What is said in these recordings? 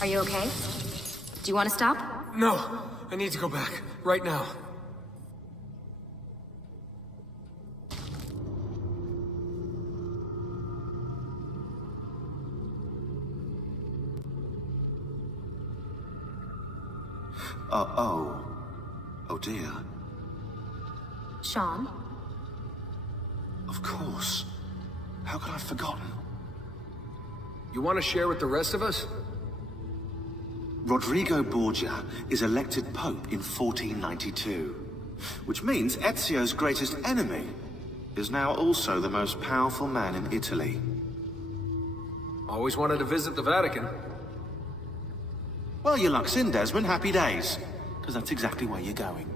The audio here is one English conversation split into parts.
Are you okay? Do you want to stop? No! I need to go back. Right now. Oh dear. Sean? Of course. How could I have forgotten? You want to share with the rest of us? Rodrigo Borgia is elected Pope in 1492, which means Ezio's greatest enemy is now also the most powerful man in Italy. Always wanted to visit the Vatican. Well, your luck's in, Desmond. Happy days. Because that's exactly where you're going.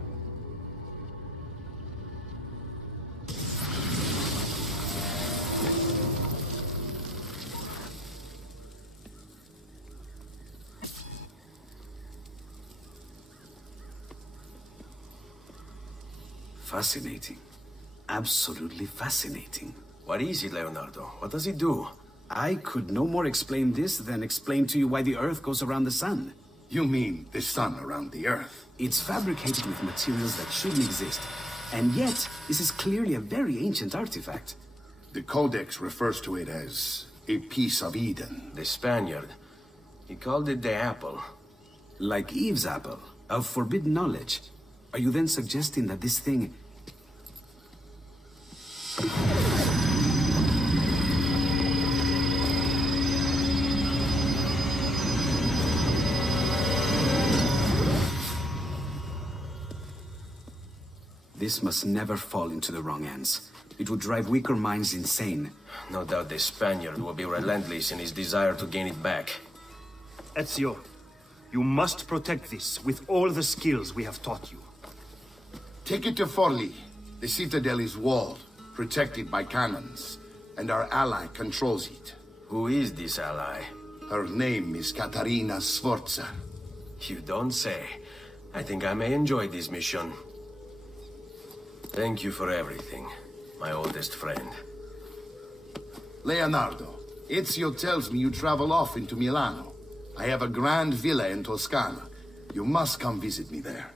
Fascinating. Absolutely fascinating. What is it, Leonardo? What does it do? I could no more explain this than explain to you why the Earth goes around the Sun. You mean the sun around the Earth? It's fabricated with materials that shouldn't exist. And yet, this is clearly a very ancient artifact. The Codex refers to it as a piece of Eden. The Spaniard. He called it the apple. Like Eve's apple, of forbidden knowledge. Are you then suggesting that this thing... This must never fall into the wrong hands. It would drive weaker minds insane. No doubt the Spaniard will be relentless in his desire to gain it back. Ezio, you must protect this with all the skills we have taught you. Take it to Forli. The citadel is walled, protected by cannons, and our ally controls it. Who is this ally? Her name is Caterina Sforza. You don't say. I think I may enjoy this mission. Thank you for everything, my oldest friend. Leonardo, Ezio tells me you travel off into Milano. I have a grand villa in Toscana. You must come visit me there.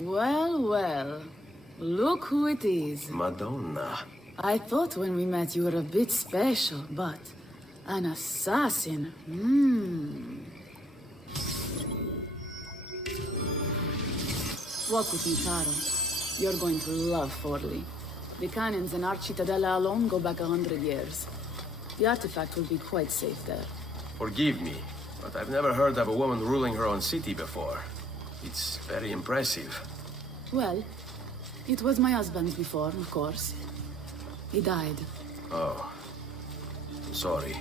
Well, well. Look who it is. Madonna. I thought when we met you were a bit special, but... an assassin? Walk with me, Caro. You're going to love Forli. The cannons in our Cittadella alone go back 100 years. The artifact will be quite safe there. Forgive me, but I've never heard of a woman ruling her own city before. It's very impressive. Well, it was my husband before, of course. He died. Oh. Sorry.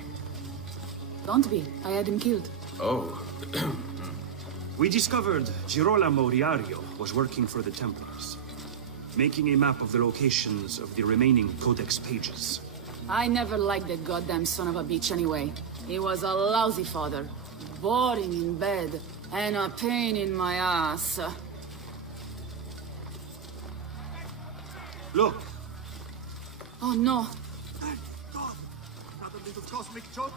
Don't be. I had him killed. Oh. We discovered Girolamo Riario was working for the Templars, making a map of the locations of the remaining Codex pages. I never liked that goddamn son of a bitch anyway. He was a lousy father. Boring in bed. And a pain in my ass. Look! Oh no. Thank God! Another little cosmic joke?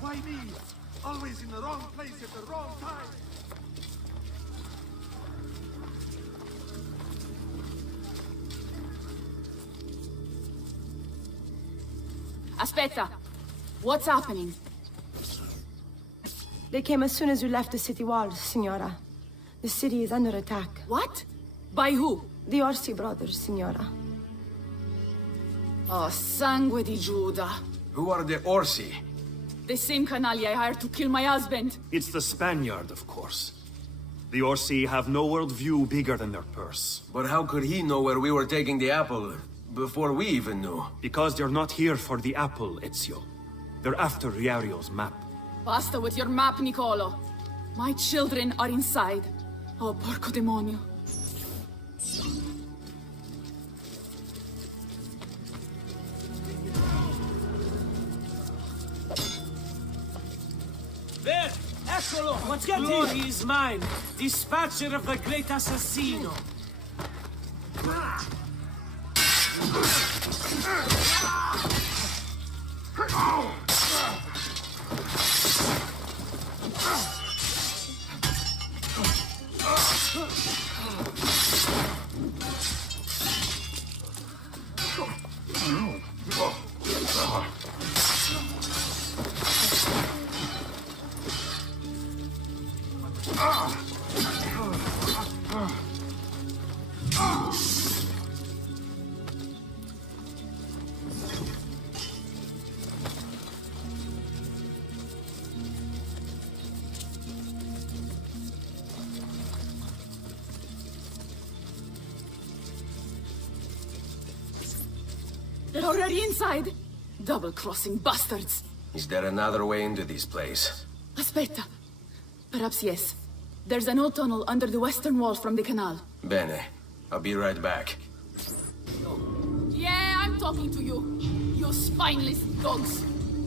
Why me? Always in the wrong place at the wrong time! Aspetta! What's happening? They came as soon as you left the city walls, Signora. The city is under attack. What? By who? The Orsi brothers, Signora. Oh, sangue di Giuda. Who are the Orsi? The same canali I hired to kill my husband. It's the Spaniard, of course. The Orsi have no worldview bigger than their purse. But how could he know where we were taking the apple before we even knew? Because they're not here for the apple, Ezio. They're after Riario's map. Basta with your map, Nicolo. My children are inside. Oh, porco demonio. There! Eccolo! What's getting? Glory is mine! Dispatcher of the great assassino! They're already inside. Double-crossing bastards. Is there another way into this place? Aspetta. Perhaps yes. There's an old tunnel under the western wall from the canal. Bene. I'll be right back. Yeah, I'm talking to you. You spineless dogs.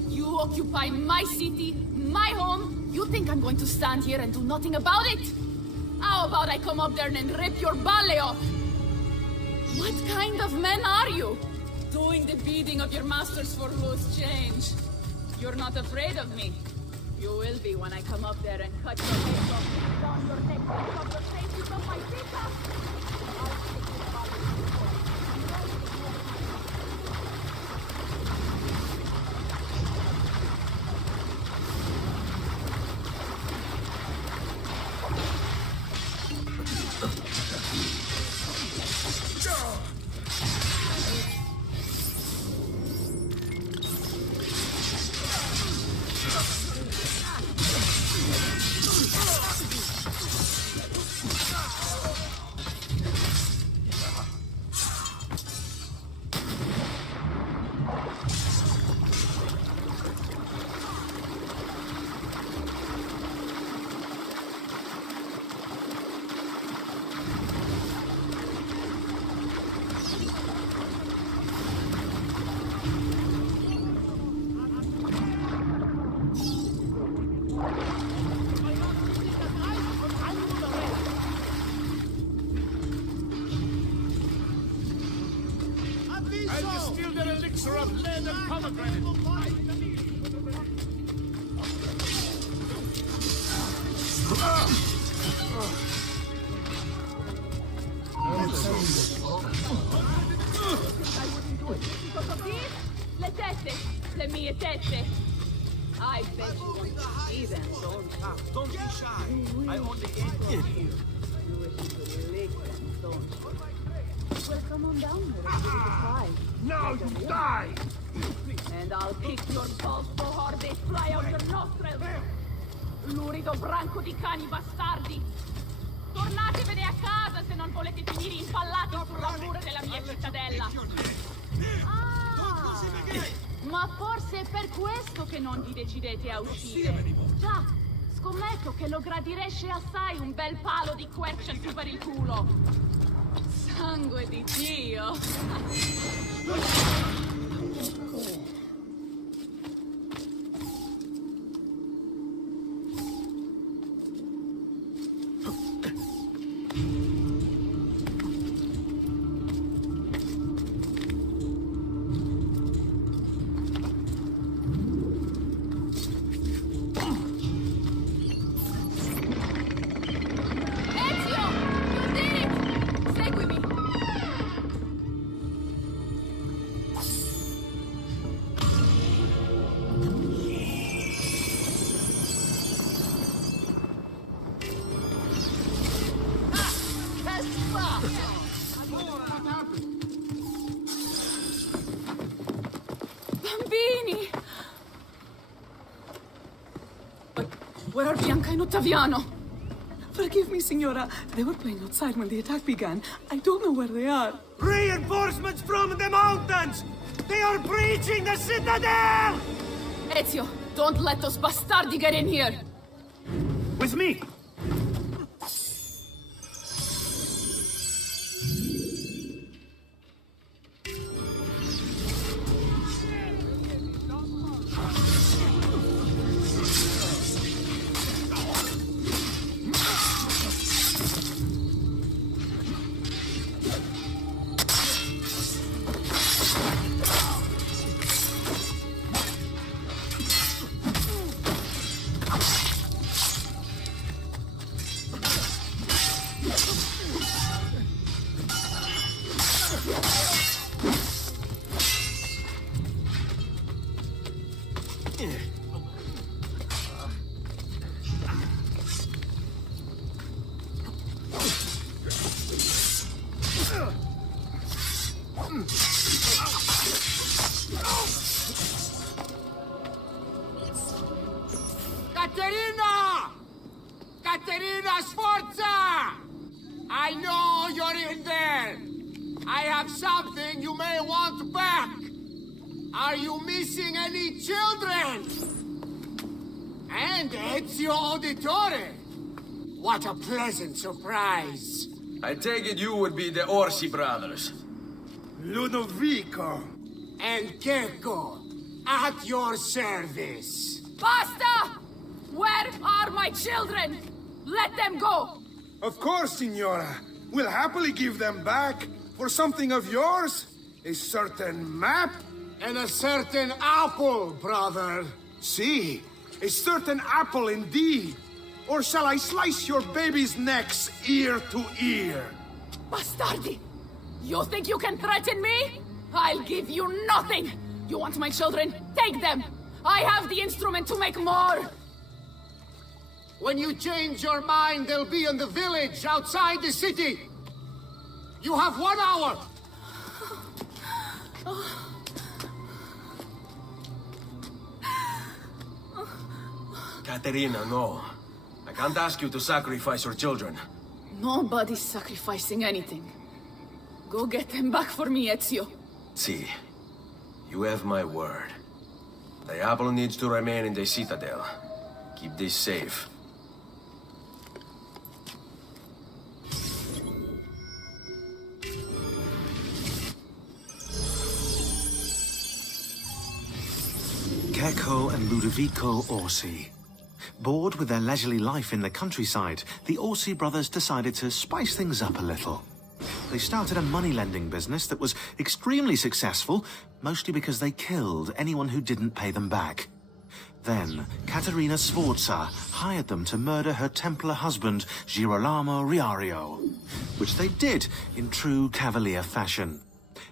You occupy my city, my home. You think I'm going to stand here and do nothing about it? How about I come up there and rip your balle off? What kind of men are you? Doing the bidding of your masters for loose change. You're not afraid of me. You will be when I come up there and cut your head off, down your neck, and cut your faces off my pizza. Le tette! Le mie tette! I bet you want to see them, don't you? Don't be shy. I only ate them here. You wish you could lick them, don't you? Well, come on down here and give it a try. Now you die! And I'll kick your balls so hard they fly out your nostrils! Lurido branco di cani bastardi! Tornatevene a casa se non volete finire impallati sulla mura della mia cittadella! Ah! Ma forse è per questo che non vi decidete a uscire! Già! Scommetto che lo gradireste assai un bel palo di quercia per il culo! Sangue di Dio! Bambini! But where are Bianca and Ottaviano? Forgive me, Signora. They were playing outside when the attack began. I don't know where they are. Reinforcements from the mountains! They are breaching the citadel! Ezio, don't let those bastardi get in here! With me! Caterina! Caterina Sforza! I know you're in there! I have something you may want back! Are you missing any children? And Ezio Auditore! What a pleasant surprise! I take it you would be the Orsi brothers. Ludovico! And Keko, at your service! Basta! Where are my children? Let them go! Of course, Signora. We'll happily give them back for something of yours. A certain map. And a certain apple, brother. See, a certain apple indeed. Or shall I slice your baby's necks ear to ear? Bastardi! You think you can threaten me? I'll give you nothing! You want my children? Take them! I have the instrument to make more! When you change your mind, they'll be in the village outside the city. You have 1 hour. Caterina, no. I can't ask you to sacrifice your children. Nobody's sacrificing anything. Go get them back for me, Ezio. See, you have my word. The apple needs to remain in the citadel. Keep this safe. Keko and Ludovico Orsi. Bored with their leisurely life in the countryside, the Orsi brothers decided to spice things up a little. They started a money-lending business that was extremely successful, mostly because they killed anyone who didn't pay them back. Then, Caterina Sforza hired them to murder her Templar husband, Girolamo Riario, which they did in true Cavalier fashion.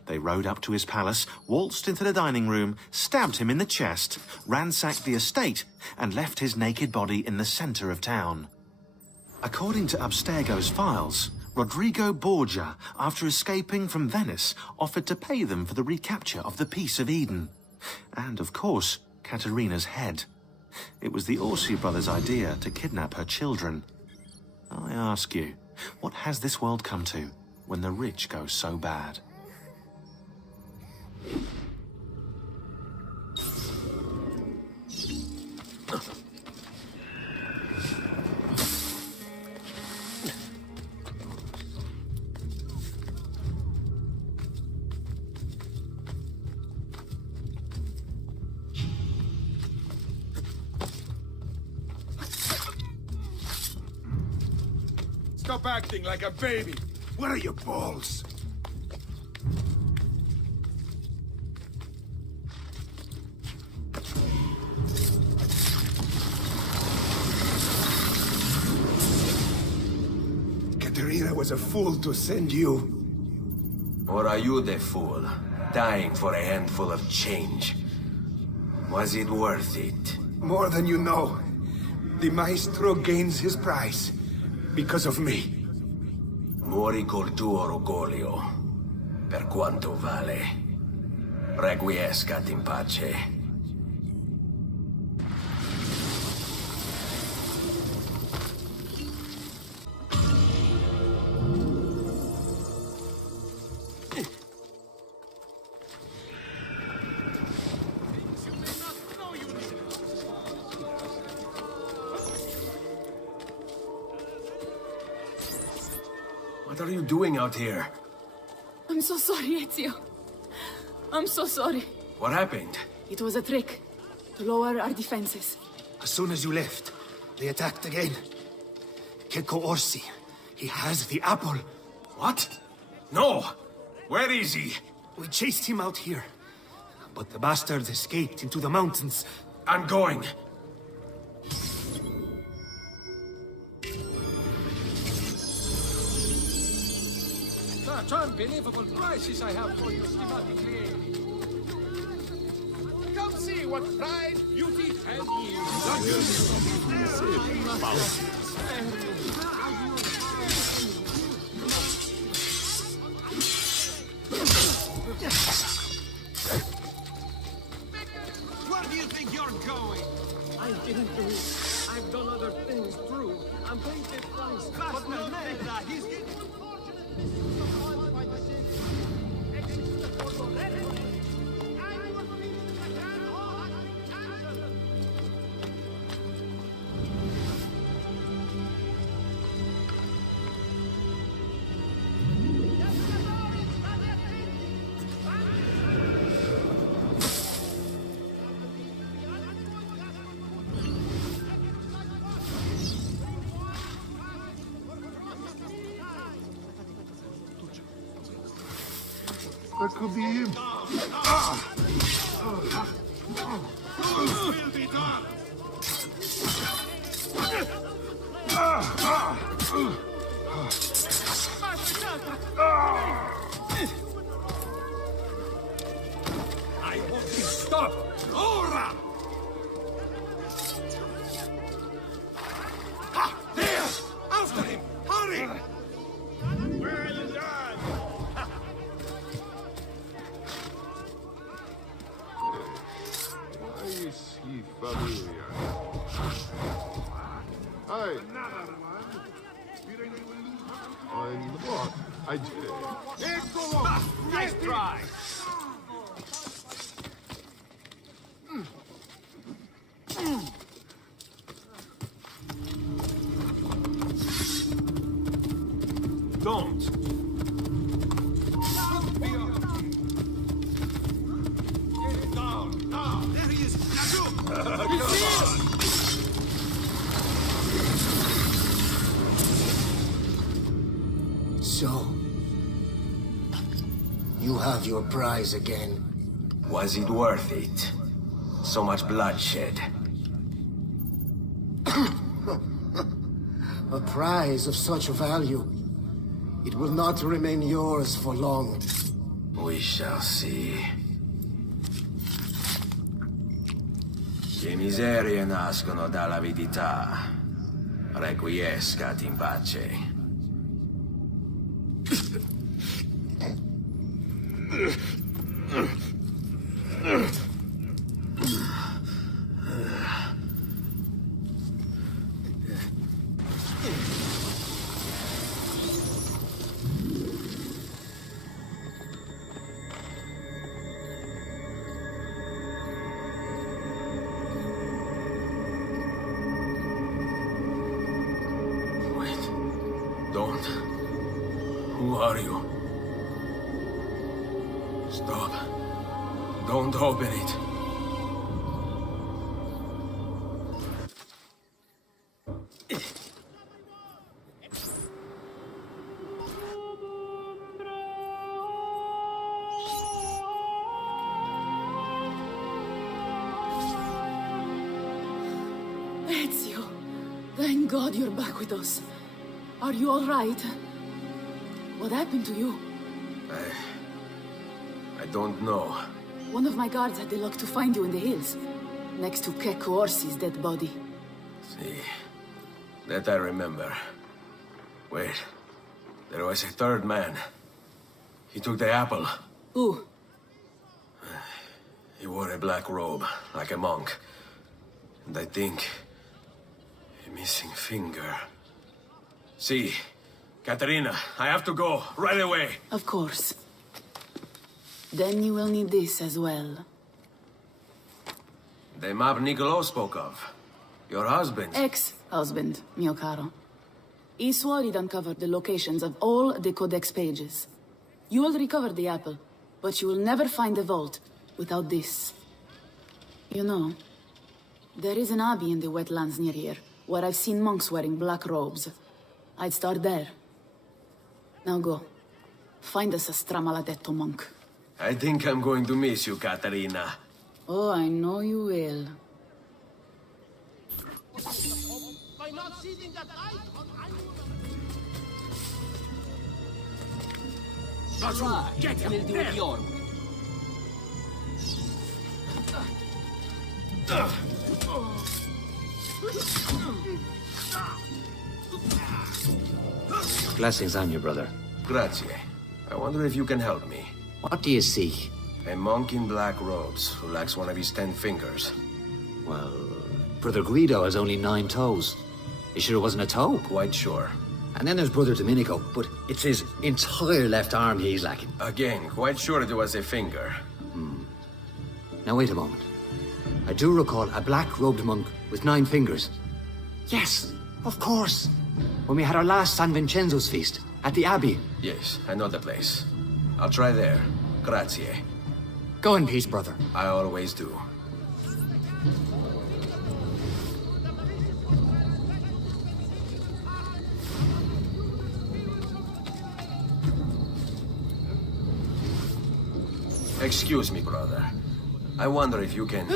They rode up to his palace, waltzed into the dining room, stabbed him in the chest, ransacked the estate, and left his naked body in the center of town. According to Abstergo's files, Rodrigo Borgia, after escaping from Venice, offered to pay them for the recapture of the Peace of Eden. And, of course, Caterina's head. It was the Orsi brothers' idea to kidnap her children. I ask you, what has this world come to when the rich go so bad? Stop acting like a baby. Where are your balls? Caterina was a fool to send you. Or are you the fool, dying for a handful of change? Was it worth it? More than you know. The Maestro gains his prize because of me. Muori col tuo orgoglio, per quanto vale. Requiescat in pace. What are you doing out here? I'm so sorry, Ezio. I'm so sorry. What happened? It was a trick to lower our defenses. As soon as you left, they attacked again. Keko Orsi. He has the apple. What? No! Where is he? We chased him out here. But the bastards escaped into the mountains. I'm going. Such unbelievable prices I have for you schematically. Come see what pride, beauty, and Where do you think you're going? I didn't do it. I've done other things too. I'm paying the price. But not that. He's getting... That could be him. Will be done. I won't be stopped. Ora! There! After him! Hurry! Well done! Why is he familiar? Hi. I'm what? I did. Nice try! Don't! There he is! So, you have your prize again. Was it worth it? So much bloodshed. A prize of such value. It will not remain yours for long. We shall see. Che miserie nascono dall'avidità. Requiescat in pace. Don't. Who are you? Stop. Don't open it. Ezio, thank God you're back with us. Are you all right? What happened to you? I don't know. One of my guards had the luck to find you in the hills, next to Keko Orsi's dead body. See, that I remember. Wait, there was a third man. He took the apple. Who? He wore a black robe, like a monk. And I think... a missing finger. See, Caterina, I have to go, right away. Of course. Then you will need this as well. The map Niccolo spoke of. Your husband. Ex-husband, mio caro. Iswarid uncovered the locations of all the Codex pages. You will recover the apple, but you will never find the vault without this. You know, there is an abbey in the wetlands near here, where I've seen monks wearing black robes. I'd start there. Now go. Find us a Stramalatetto monk. I think I'm going to miss you, Caterina. Oh, I know you will. Get him! We'll do it your way. Blessings on you, brother. Grazie. I wonder if you can help me. What do you seek? A monk in black robes who lacks one of his 10 fingers. Well, Brother Guido has only 9 toes. You sure it wasn't a toe? Quite sure. And then there's Brother Domenico, but it's his entire left arm he's lacking. Again, quite sure it was a finger. Now wait a moment. I do recall a black-robed monk with 9 fingers. Yes, of course. When we had our last San Vincenzo's feast at the Abbey. Yes, I know the place. I'll try there. Grazie. Go in peace, brother. I always do. Excuse me, brother. I wonder if you can...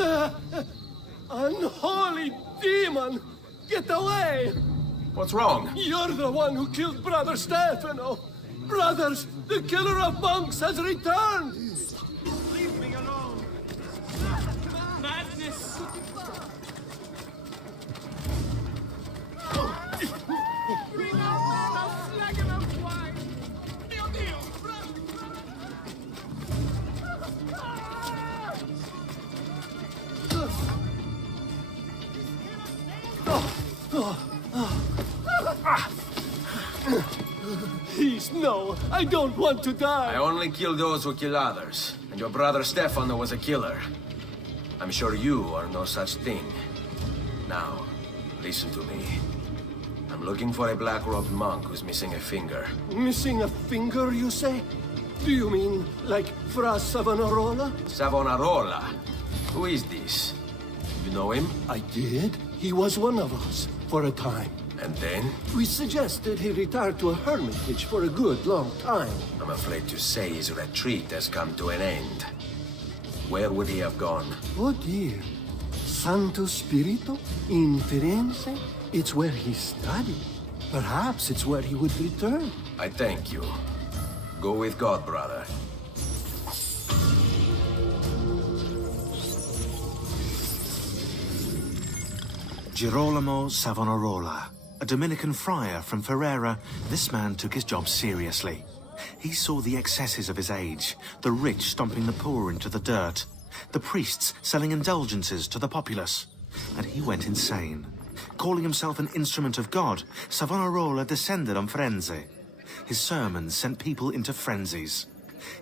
Unholy demon! Get away! What's wrong? You're the one who killed Brother Stefano! Brothers, the killer of monks has returned! Leave me alone! Madness! Please, no. I don't want to die. I only kill those who kill others. And your brother Stefano was a killer. I'm sure you are no such thing. Now, listen to me. I'm looking for a black-robed monk who's missing a finger. Missing a finger, you say? Do you mean like Fra Savonarola? Savonarola? Who is this? You know him? I did. He was one of us for a time. And then? We suggested he retire to a hermitage for a good long time. I'm afraid to say his retreat has come to an end. Where would he have gone? Oh dear. Santo Spirito? In Firenze? It's where he studied. Perhaps it's where he would return. I thank you. Go with God, brother. Girolamo Savonarola, a Dominican friar from Ferrara, this man took his job seriously. He saw the excesses of his age, the rich stomping the poor into the dirt, the priests selling indulgences to the populace, and he went insane. Calling himself an instrument of God, Savonarola descended on Firenze. His sermons sent people into frenzies.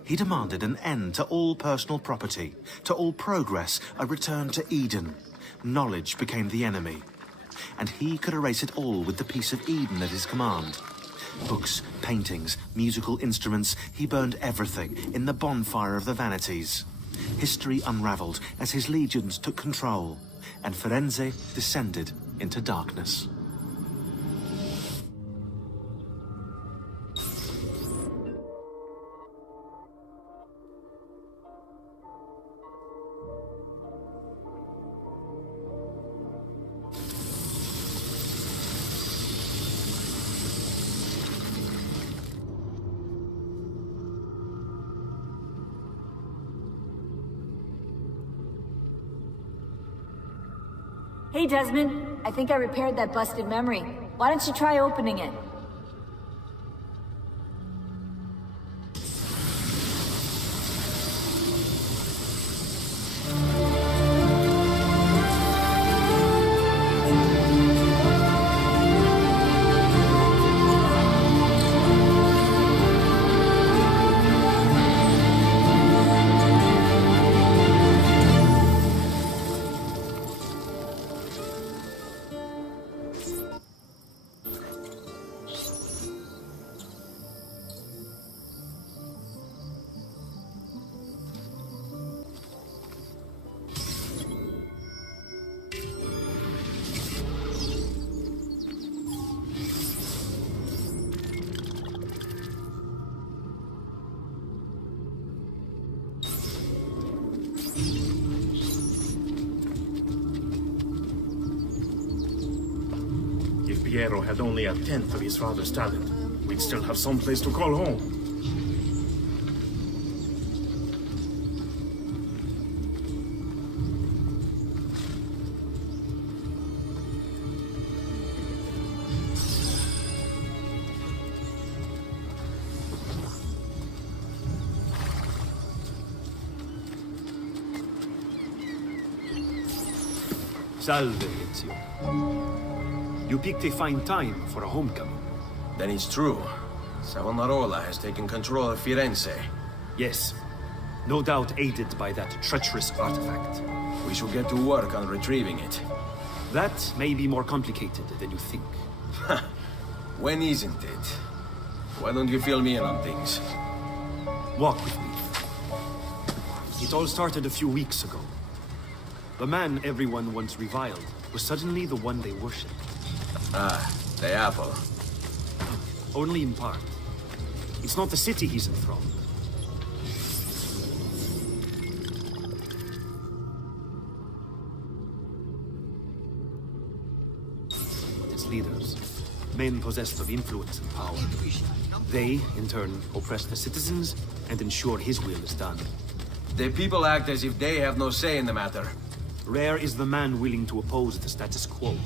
He demanded an end to all personal property, to all progress, a return to Eden. Knowledge became the enemy, and he could erase it all with the piece of Eden at his command. Books, paintings, musical instruments, he burned everything in the bonfire of the vanities. History unraveled as his legions took control, and Firenze descended into darkness. Hey, Desmond. I think I repaired that busted memory. Why don't you try opening it? Ruggiero had only a tenth of his father's talent, we'd still have some place to call home. Salve, Ezio. You picked a fine time for a homecoming. Then it's true. Savonarola has taken control of Firenze. Yes. No doubt aided by that treacherous artifact. We should get to work on retrieving it. That may be more complicated than you think. When isn't it? Why don't you fill me in on things? Walk with me. It all started a few weeks ago. The man everyone once reviled was suddenly the one they worshipped. Ah, the apple. Only in part. It's not the city he's enthroned. But its leaders, men possessed of influence and power. They, in turn, oppress the citizens and ensure his will is done. The people act as if they have no say in the matter. Rare is the man willing to oppose the status quo.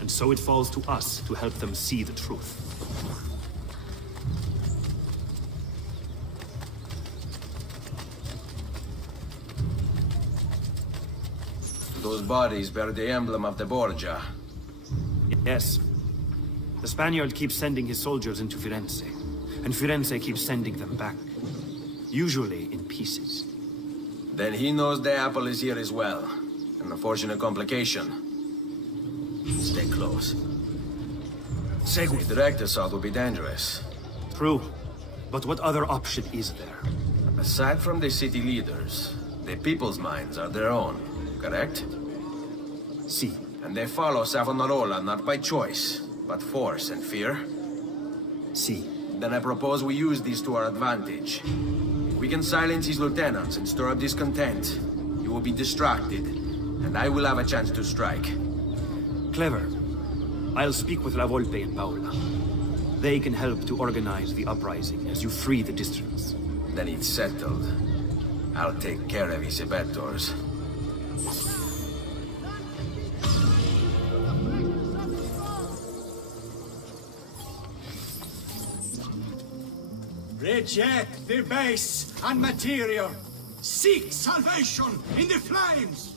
And so it falls to us to help them see the truth. Those bodies bear the emblem of the Borgia. Yes. The Spaniard keeps sending his soldiers into Firenze, and Firenze keeps sending them back. Usually in pieces. Then he knows the apple is here as well. An unfortunate complication. Stay close. A direct assault would be dangerous. True. But what other option is there? Aside from the city leaders, the people's minds are their own, correct? Si. And they follow Savonarola not by choice, but force and fear? Si. Then I propose we use this to our advantage. We can silence his lieutenants and stir up discontent. You will be distracted, and I will have a chance to strike. Clever. I'll speak with La Volpe and Paola. They can help to organize the uprising as you free the districts. Then it's settled. I'll take care of his abettors. Reject the base and material. Seek salvation in the flames.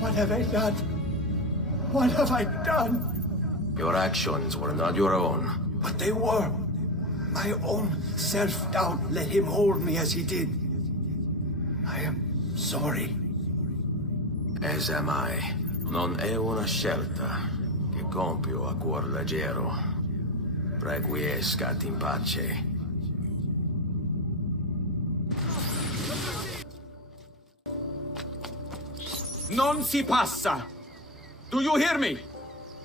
What have I done? What have I done? Your actions were not your own. But they were. My own self-doubt let him hold me as he did. I am sorry. As am I. Non è una scelta che compio a cuor leggero. Requiescat in pace. Non si passa! Do you hear me?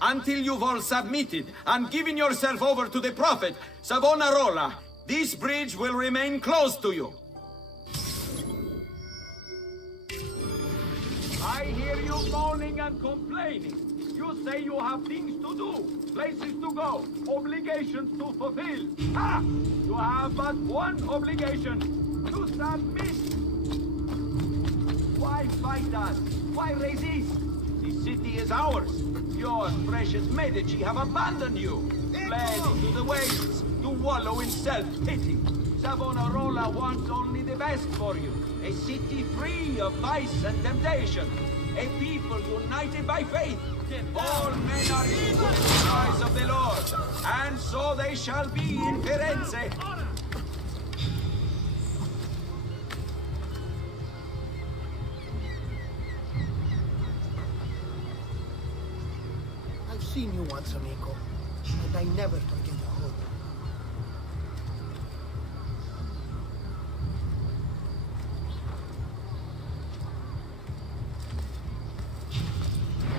Until you've all submitted and given yourself over to the Prophet, Savonarola, this bridge will remain closed to you. I hear you moaning and complaining. You say you have things to do, places to go, obligations to fulfill. Ha! You have but one obligation, to submit. Why fight us? Why resist? The city is ours. Your precious Medici have abandoned you, fled into the wastes to wallow in self-pity. Savonarola wants only the best for you. A city free of vice and temptation. A people united by faith. All men are equal in the eyes of the Lord. And so they shall be in Firenze. seen you once, amigo, and I never forget a hug.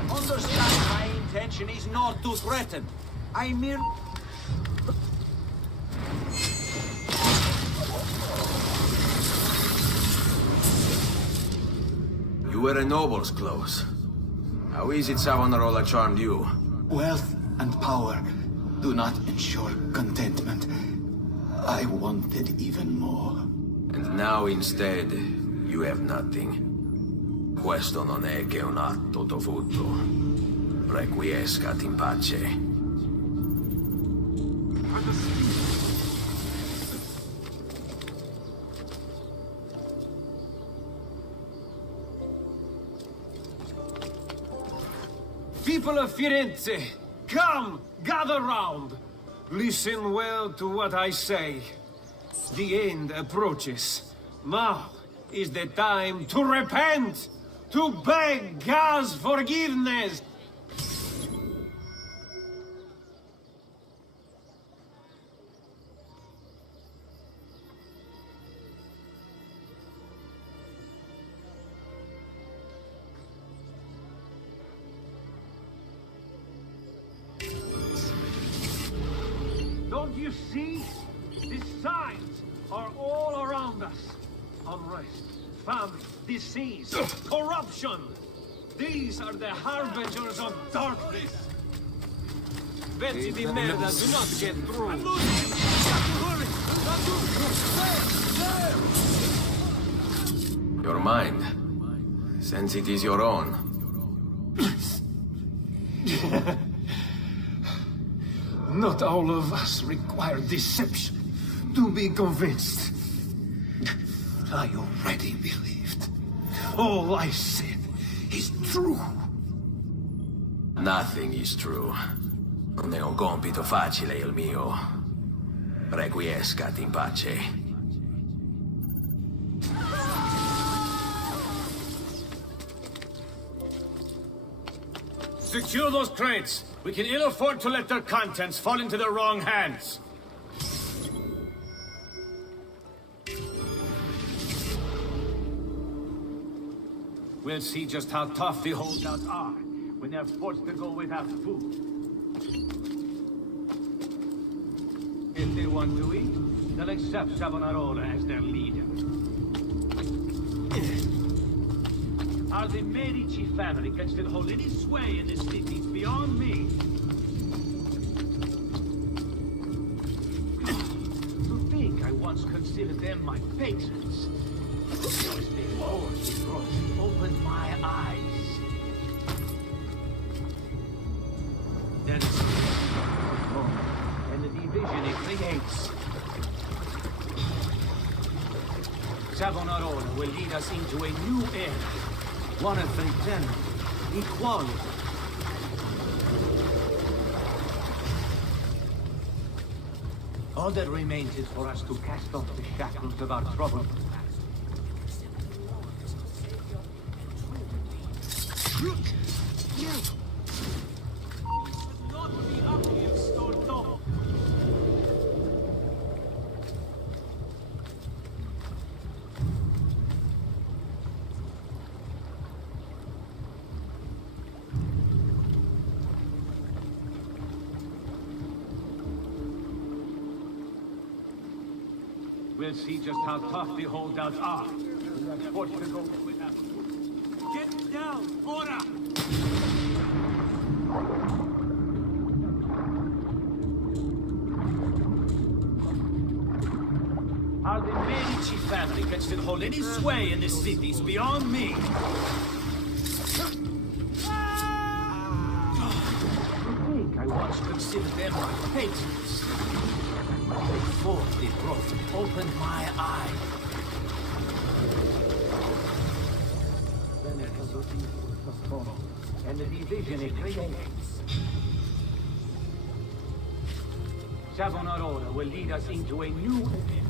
Understand, my intention is not to threaten. I merely... You wear a noble's clothes. How is it Savonarola charmed you? Wealth and power do not ensure contentment. I wanted even more. And now instead, you have nothing. Questo non è che un atto dovuto. Requiescat in pace. People of Firenze, come, gather round. Listen well to what I say. The end approaches. Now is the time to repent, to beg God's forgiveness. Don't you see? The signs are all around us. Unrest, famine, disease, corruption. These are the harbingers of darkness. Pezzi di merda do not get through. I'm losing! Your mind. Since it is your own. Not all of us require deception to be convinced. I already believed. All I said is true. Nothing is true. Non è un compito facile il mio. Requiescat in pace. Secure those crates. We can ill afford to let their contents fall into the wrong hands. We'll see just how tough the holdouts are when they're forced to go without food. If they want to eat, they'll accept Savonarola as their leader. How the Medici family can still hold any sway in this city is beyond me. To think I once considered them my patrons. As they lowered the cross, opened my eyes. Then and the division it creates. Savonarola will lead us into a new era. One of fraternity, equality. All that remains is for us to cast off the shackles of our troubled past. We'll see just how tough the holdouts are. We're forced to go without food. Get down, Ora! How the Medici family can still hold any sway in this city is beyond me. To think I once considered them my patrons. They fought the prophet, opened my eyes. Then it was a and the division it creates. Savonarola will lead us into a new era.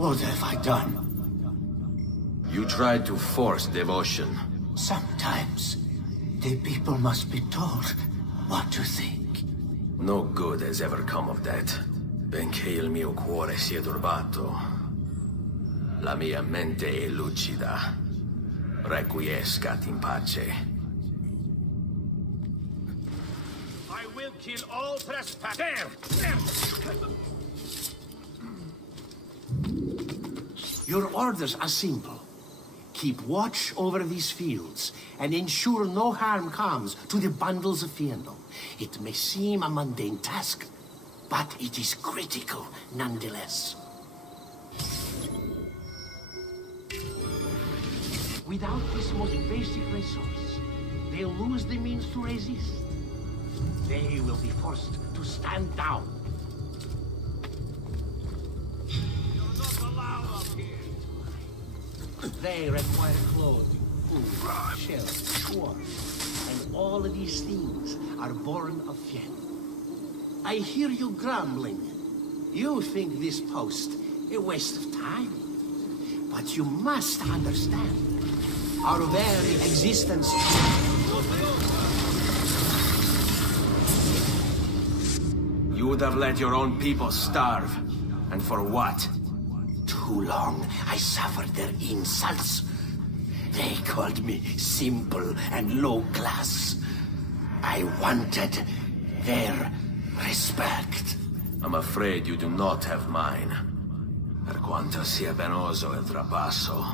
What have I done? You tried to force devotion. Sometimes, the people must be told what to think. No good has ever come of that. Benché il mio cuore sia turbato, la mia mente è lucida. Requiescat in pace. I will kill all trespassers. There! Your orders are simple. Keep watch over these fields, and ensure no harm comes to the bundles of Fiendel. It may seem a mundane task, but it is critical nonetheless. Without this most basic resource, they'll lose the means to resist. They will be forced to stand down. You're not allowed up here. They require clothing, food, shelter, water, and all of these things are born of Fien. I hear you grumbling. You think this post a waste of time. But you must understand, our very existence... You would have let your own people starve. And for what? Too long I suffered their insults. They called me simple and low class. I wanted their respect. I'm afraid you do not have mine. Per quanto sia penoso il trapasso,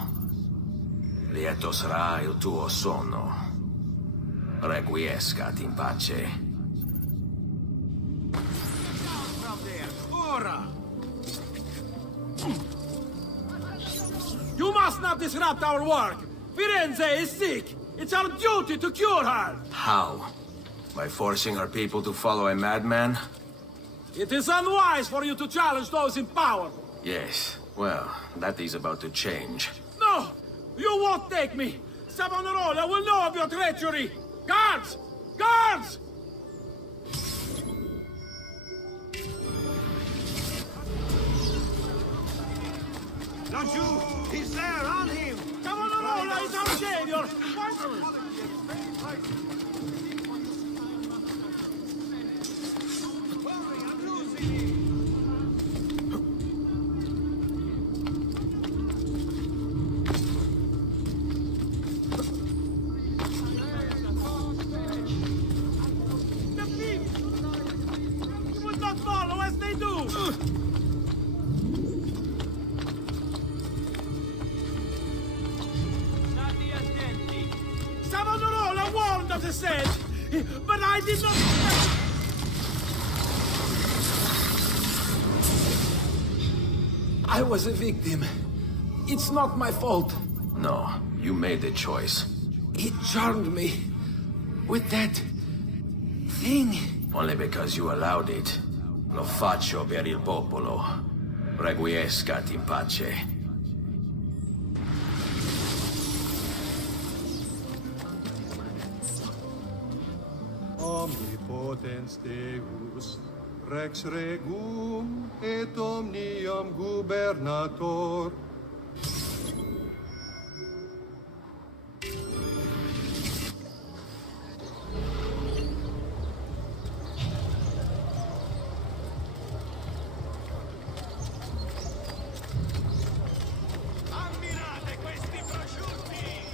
lieto sarà il tuo sonno. Requiescat in pace. From there, ora! You must not disrupt our work! Firenze is sick! It's our duty to cure her! How? By forcing our people to follow a madman? It is unwise for you to challenge those in power! Yes, well, that is about to change. No! You won't take me! Savonarola will know of your treachery! Guards! Guards! Don't you! He's there, on him! Savonarola is our savior! Savonarola warned of the siege, but I did not... I was a victim. It's not my fault. No, you made the choice. He charmed me with that thing. Only because you allowed it. Lo faccio per il popolo. Requiescat in pace. Omnipotens Deus, Rex Regum et omnium gubernator. Ammirate questi prosciutti!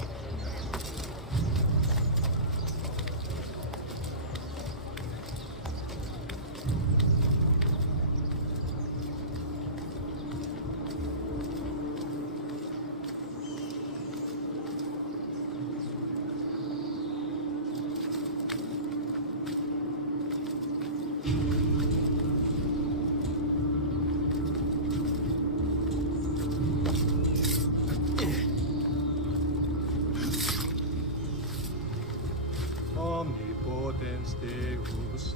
Omnipotens Deus,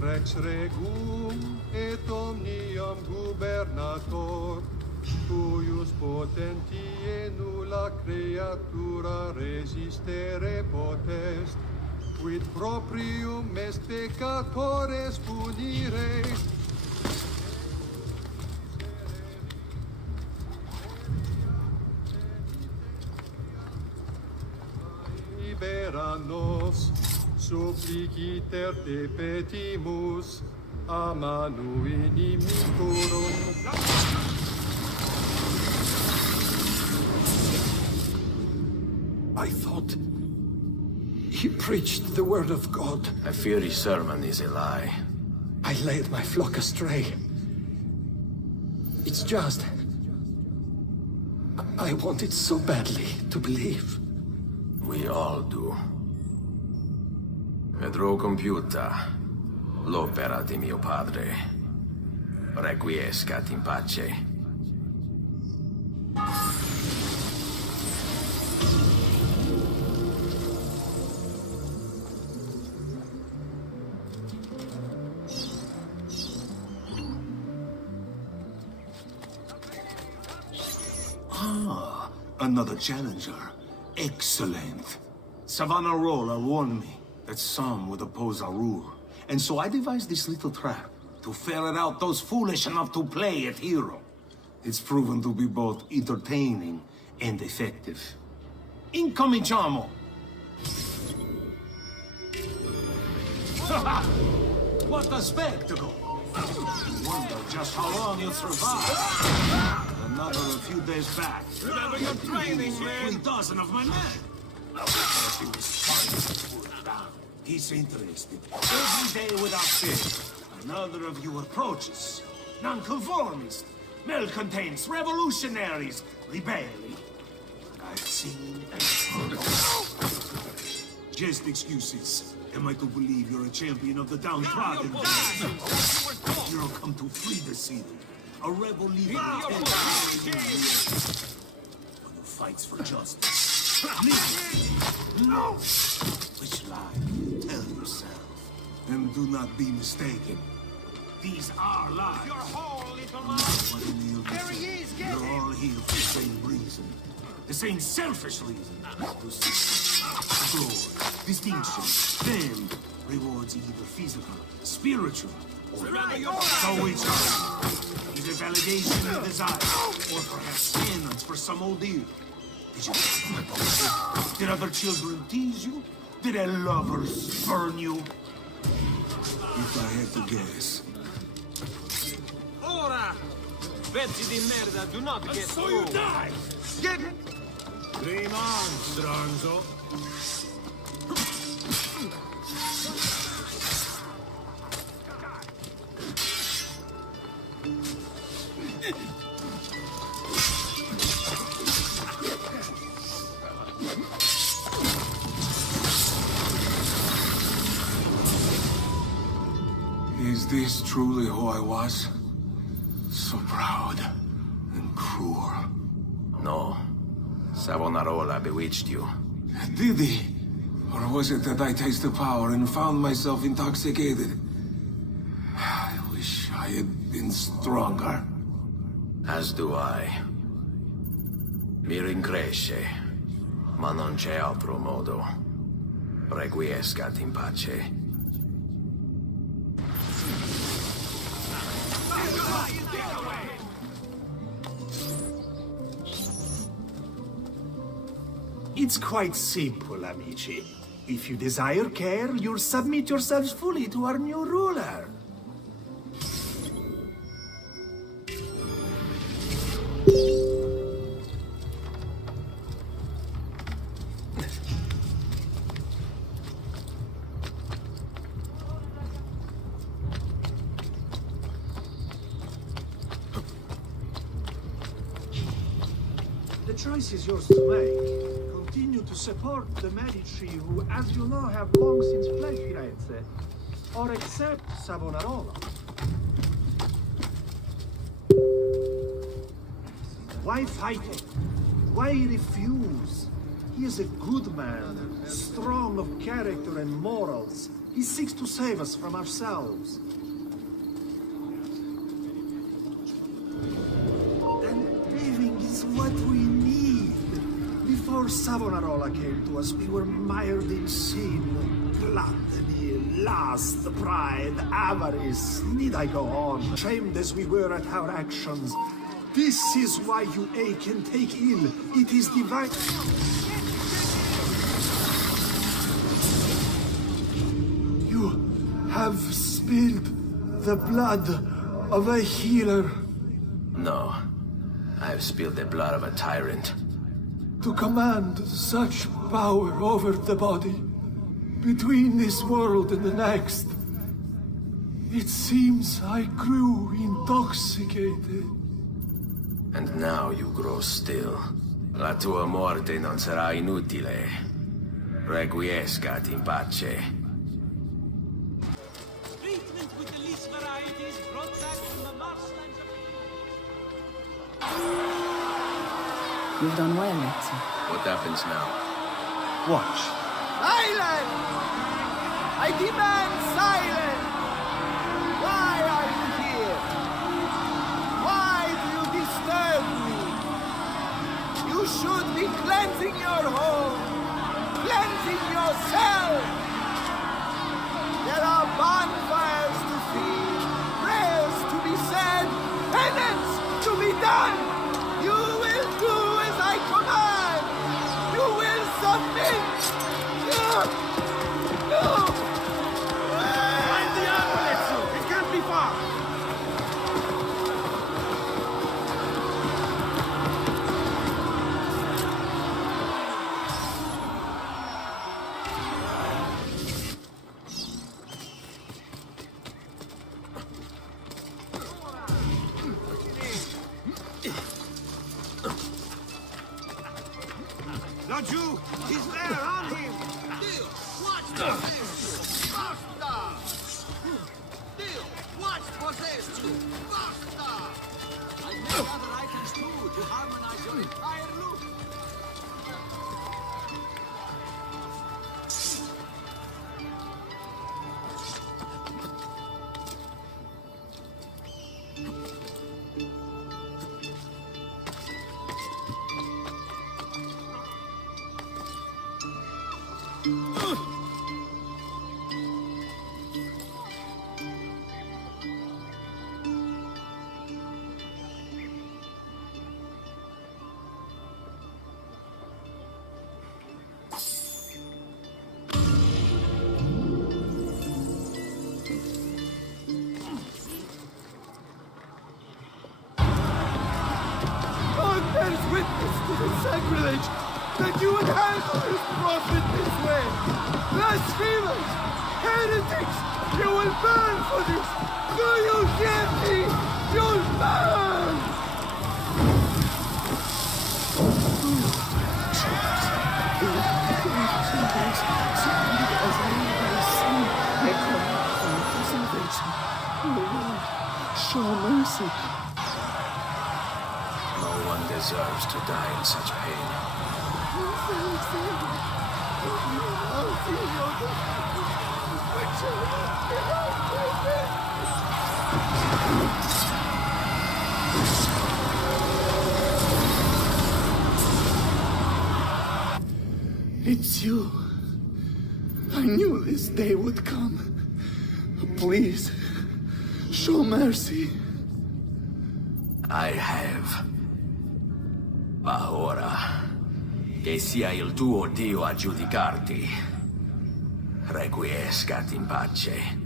Rex Regum et omnium gubernator, cuius potentie nulla creatura resistere potest, quid proprium est peccatores punire. Dios, suppliciter te petimus, a manu inimicorum. I thought he preached the word of God. I fear his sermon is a lie. I led my flock astray. It's just... I wanted so badly to believe. We all do. Vedrò compiuta l'opera di mio padre. Requiescat in pace. Ah, another challenger. Excellent. Savonarola warned me that some would oppose our rule, and so I devised this little trap to ferret out those foolish enough to play at hero. It's proven to be both entertaining and effective. Incominciamo! What a spectacle! Wonder just how long you'll survive. Another a few days back. Remember your training, man! 3,000 of my men! He's interested. Every day without fail, another of you approaches. Nonconformists, malcontents, revolutionaries, rebelling. I've seen and heard. Just excuses. Am I to believe you're a champion of the downtrodden? You'll come to free the city. A rebel leader who fights for justice. No! Which lie? Tell yourself. And do not be mistaken. These are lies. Your whole little mind. There he is, get him! You're all here for the same reason. The same selfish reason. To seek glory, distinction, fame, rewards either physical, spiritual, or so which are either validation of desire, or perhaps penance for some old deal. Did you? Did other children tease you? Did their lovers spurn you? If I had to guess. Ora! Pezzi di merda, do not get So you die! Get it! Dream on, Stronzo. Is this truly who I was? So proud and cruel. No. Savonarola bewitched you. Did he? Or was it that I tasted power and found myself intoxicated? I wish I had been stronger. As do I. Mi rincresce, ma non c'è altro modo. Requiescat in pace. It's quite simple, amici. If you desire care, you'll submit yourselves fully to our new ruler. The choice is yours to make. Continue to support the Medici, who, as you know, have long since fled Firenze, or accept Savonarola. Why fight him? Why refuse? He is a good man, strong of character and morals. He seeks to save us from ourselves. And living is what we need. Before Savonarola came to us, we were mired in sin, gluttony, lust, pride, avarice. Need I go on? Shamed as we were at our actions. This is why you ache and take ill. It is divine. have spilled the blood of a healer? No. I've spilled the blood of a tyrant. To command such power over the body, between this world and the next, it seems I grew intoxicated. And now you grow still. La tua morte non sarà inutile. Requiescat in pace. Treatment with the least varieties brought back from the marshlands of... You've done well, Ezio. What happens now? Watch. Silence! I demand silence! Why are you here? Why do you disturb me? You should be cleansing your home, cleansing yourself. There are bonfires to feed, prayers to be said, penance to be done. You will do as I command. You will submit. No! Find the armor, Ezio! It can't be far! Laggiù! He's there, on him! Dio, watch possess you! Basta! Dio, watch possess you! Basta! I made other items too, to harmonize your entire look. God bears witness to the sacrilege that you would handle this prophet this way. Blasphemers! Heretics! You will burn for this! Do you hear me? You'll burn! Show mercy. No one deserves to die in such pain. It's you. I knew this day would come. Please, show mercy. I have. Ma ora, che sia il tuo Dio a giudicarti. Requiescat in pace.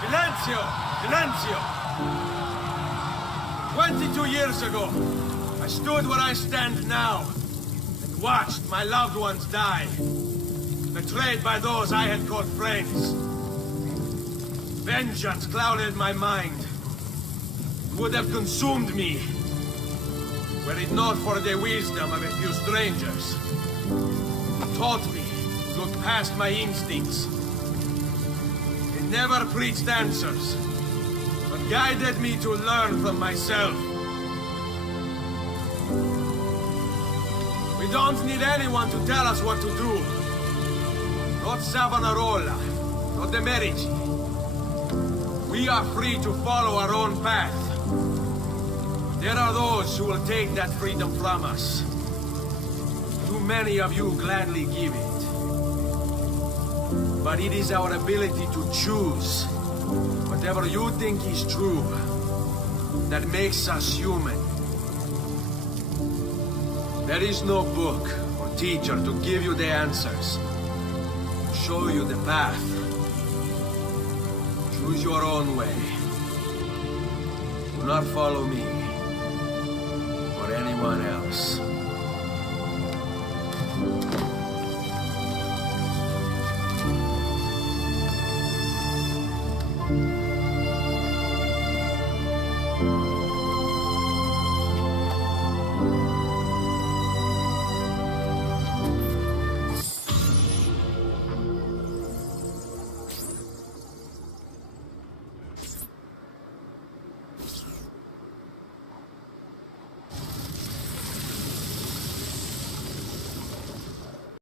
Silenzio! Silenzio! 22 years ago, I stood where I stand now and watched my loved ones die, betrayed by those I had called friends. Vengeance clouded my mind. It would have consumed me, were it not for the wisdom of a few strangers. It taught me to look past my instincts. They never preached answers, but guided me to learn from myself. We don't need anyone to tell us what to do. Not Savonarola, not the Medici. We are free to follow our own path. There are those who will take that freedom from us. Too many of you gladly give it. But it is our ability to choose Whatever you think is true, that makes us human. There is no book or teacher to give you the answers, show you the path. Choose your own way. Do not follow me or anyone else.